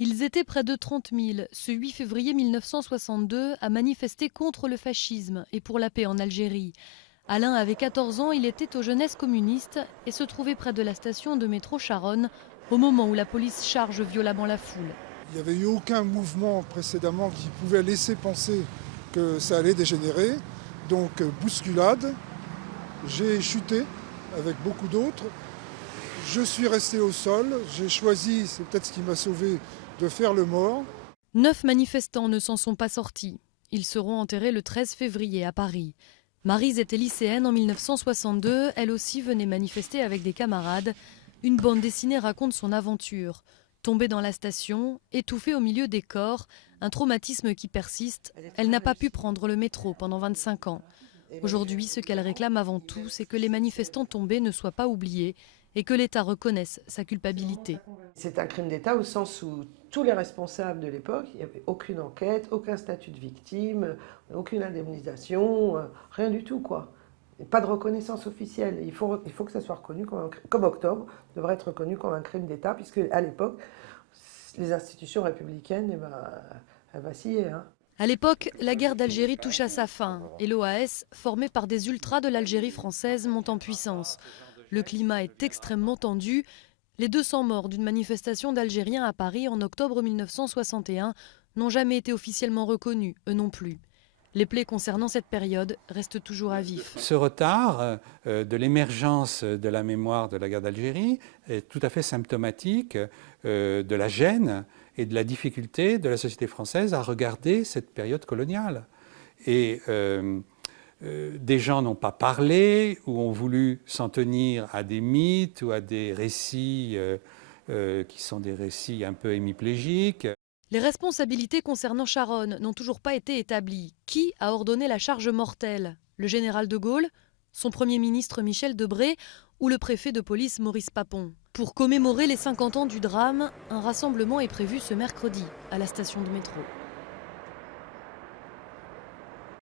Ils étaient près de 30 000 ce 8 février 1962 à manifester contre le fascisme et pour la paix en Algérie. Alain avait 14 ans, il était aux Jeunesses communistes et se trouvait près de la station de métro Charonne au moment où la police charge violemment la foule. Il n'y avait eu aucun mouvement précédemment qui pouvait laisser penser que ça allait dégénérer. Donc bousculade, j'ai chuté avec beaucoup d'autres. Je suis resté au sol, j'ai choisi, c'est peut-être ce qui m'a sauvé, de faire le mort. 9 manifestants ne s'en sont pas sortis. Ils seront enterrés le 13 février à Paris. Maryse était lycéenne en 1962, elle aussi venait manifester avec des camarades. Une bande dessinée raconte son aventure. Tombée dans la station, étouffée au milieu des corps, un traumatisme qui persiste, elle n'a pas pu prendre le métro pendant 25 ans. Aujourd'hui, ce qu'elle réclame avant tout, c'est que les manifestants tombés ne soient pas oubliés et que l'État reconnaisse sa culpabilité. C'est un crime d'État au sens où tous les responsables de l'époque, il n'y avait aucune enquête, aucun statut de victime, aucune indemnisation, rien du tout, quoi. Et pas de reconnaissance officielle. Il faut que ça soit reconnu comme Octobre devrait être reconnu comme un crime d'État, puisque à l'époque, les institutions républicaines, elles vacillaient. À l'époque, la guerre d'Algérie touche à sa fin et l'OAS, formée par des ultras de l'Algérie française, monte en puissance. Le climat est extrêmement tendu. Les 200 morts d'une manifestation d'Algériens à Paris en octobre 1961 n'ont jamais été officiellement reconnus, eux non plus. Les plaies concernant cette période restent toujours à vif. Ce retard de l'émergence de la mémoire de la guerre d'Algérie est tout à fait symptomatique de la gêne et de la difficulté de la société française à regarder cette période coloniale. Et des gens n'ont pas parlé ou ont voulu s'en tenir à des mythes ou à des récits qui sont des récits un peu hémiplégiques. Les responsabilités concernant Charonne n'ont toujours pas été établies. Qui a ordonné la charge mortelle? Le général de Gaulle, son premier ministre Michel Debré ou le préfet de police Maurice Papon? Pour commémorer les 50 ans du drame, un rassemblement est prévu ce mercredi à la station de métro.